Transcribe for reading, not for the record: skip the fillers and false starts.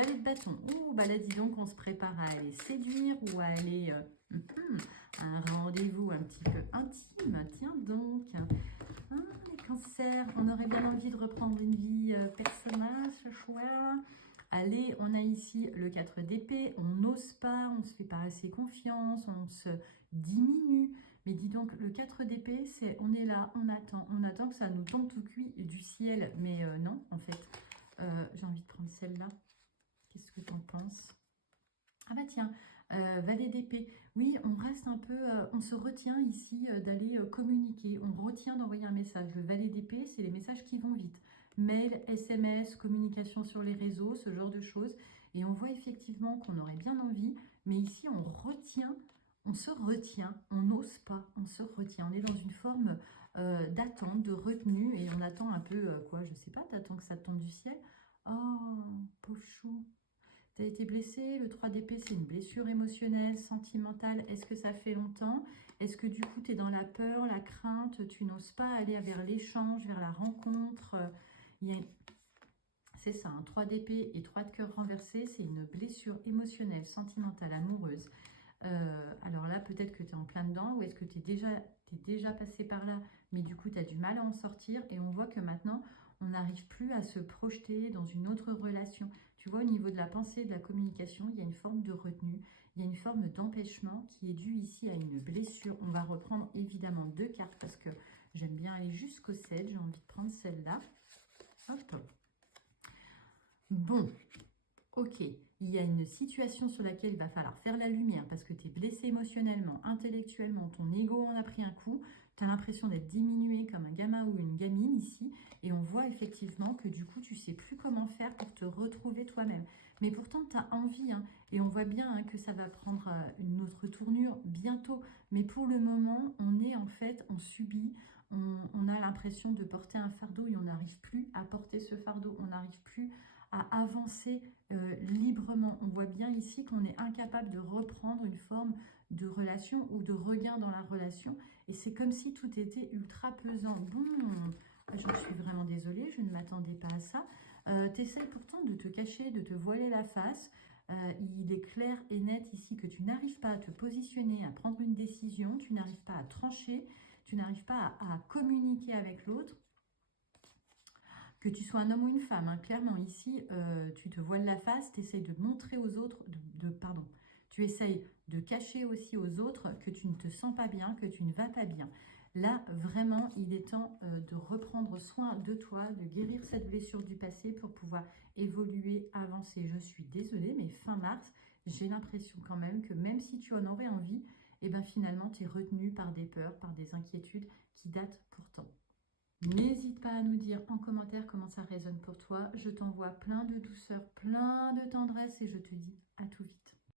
Valet de bâton. Ouh, bah là, dis donc, on se prépare à aller séduire ou à aller à un rendez-vous un petit peu intime. Tiens donc. Ah, les cancers, on aurait bien envie de reprendre une vie personnelle ce choix. Allez, on a ici le 4 d'épée, on n'ose pas, on se fait pas assez confiance, on se diminue. Mais dis donc, le 4 d'épée, c'est on est là, on attend que ça nous tombe tout cuit du ciel. Mais non, en fait, j'ai envie de prendre celle-là. Qu'est-ce que tu en penses? Ah bah tiens, valet d'épée. Oui, on reste un peu, on se retient ici d'aller communiquer. On retient d'envoyer un message. Le valet d'épée, c'est les messages qui vont vite. Mail, SMS, communication sur les réseaux, ce genre de choses. Et on voit effectivement qu'on aurait bien envie, mais ici on retient, on se retient, on n'ose pas, on se retient. On est dans une forme d'attente, de retenue, et on attend un peu, quoi, je sais pas, t'attends que ça tombe du ciel. Oh, pauvre chou. Tu as été blessé, le 3 d'épée, c'est une blessure émotionnelle, sentimentale. Est-ce que ça fait longtemps? Est-ce que du coup, tu es dans la peur, la crainte, tu n'oses pas aller vers l'échange, vers la rencontre? C'est ça, un 3 d'épée et 3 de cœur renversé, c'est une blessure émotionnelle, sentimentale, amoureuse. Alors là, peut-être que tu es en plein dedans, ou est-ce que tu es déjà passé par là, mais du coup, tu as du mal à en sortir, et on voit que maintenant, on n'arrive plus à se projeter dans une autre relation. Tu vois, au niveau de la pensée, de la communication, il y a une forme de retenue, il y a une forme d'empêchement qui est due ici à une blessure. On va reprendre évidemment 2 cartes, parce que j'aime bien aller jusqu'au 7, j'ai envie de prendre celle-là. Hop. Bon, ok, il y a une situation sur laquelle il va falloir faire la lumière parce que tu es blessé émotionnellement, intellectuellement, ton ego en a pris un coup, tu as l'impression d'être diminué comme un gamin ou une gamine ici, et on voit effectivement que du coup tu sais plus comment faire pour te retrouver toi-même. Mais pourtant tu as envie, hein, et on voit bien que ça va prendre une autre tournure bientôt, mais pour le moment on est en fait, on subit, on a l'impression de porter un fardeau et on n'arrive plus à porter ce fardeau, on n'arrive plus à avancer librement. On voit bien ici qu'on est incapable de reprendre une forme de relation ou de regain dans la relation. Et c'est comme si tout était ultra pesant. Bon, je suis vraiment désolée, je ne m'attendais pas à ça. Tu essaies pourtant de te cacher, de te voiler la face. Il est clair et net ici que tu n'arrives pas à te positionner, à prendre une décision, tu n'arrives pas à trancher, tu n'arrives pas à communiquer avec l'autre. Que tu sois un homme ou une femme, hein, clairement, ici, tu te voiles la face, tu essayes de montrer aux autres, pardon, tu essayes de cacher aussi aux autres que tu ne te sens pas bien, que tu ne vas pas bien. Là, vraiment, il est temps de reprendre soin de toi, de guérir cette blessure du passé pour pouvoir évoluer, avancer. Je suis désolée, mais fin mars, j'ai l'impression quand même que même si tu en aurais envie, eh ben finalement, tu es retenu par des peurs, par des inquiétudes qui datent pourtant. N'hésite pas à nous dire en commentaire comment ça résonne pour toi. Je t'envoie plein de douceur, plein de tendresse et je te dis à tout vite.